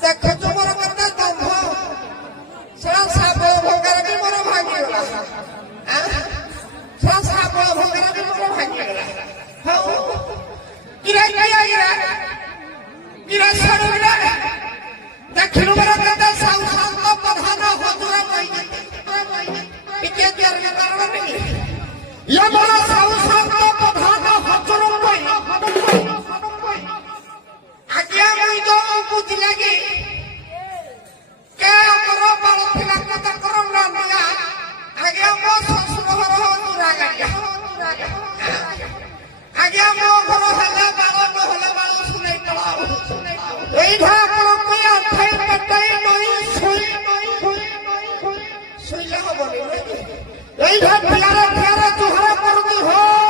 देखो जो मोर कते दंभ सेड़ा साबळ भंगार भी मोर भागी गला सेड़ा साबळ भंगार भी मोर भागी गला हाउ किरा सडुला देखिनु मोर कते साउ संत प्रधान हजुरा कहि इके देर के कारण नहीं या मोर साउ संत प्रधान हजुर कहि आज्ञा मुई जो बुझ लगी के करो बड़ पिला कत करो ना मिला आज्ञा मो ससुर घर हजुरा गाया आज्ञा मो घर हला बालो न हला बालो सुनै तळा एई धा करो कोई अथै पटै नई सुइले हो बोली एई धा पिलारे फेरे तुहरा करती हो